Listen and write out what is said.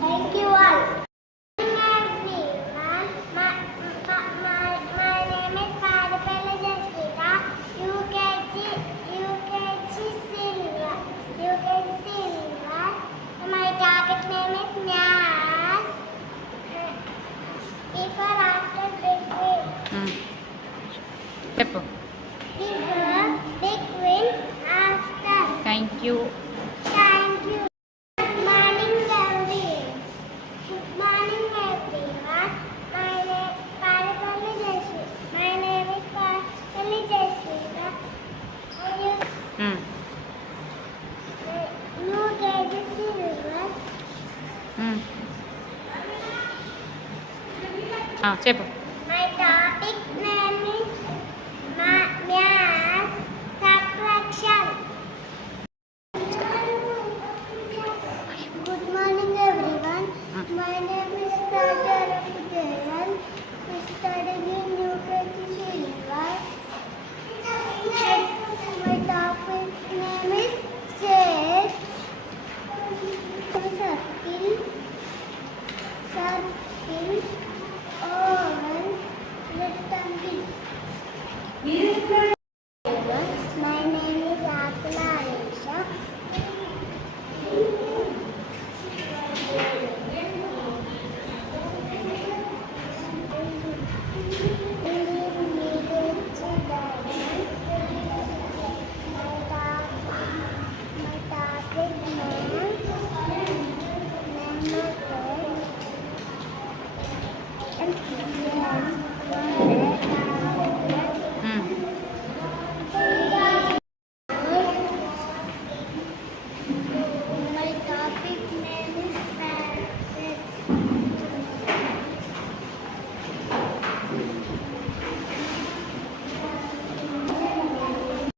Thank you all. Everyone, my name is Padapella Jasmita, UKG Silver, My target name is Math. Before, after, between. Step. Before, between, after. Thank you. Thank you. Good morning, everyone. Good morning, everyone. My name is Padapalli Jasmita. My name is Padapalli Jasmita. I use UKG Silver. చెప్పు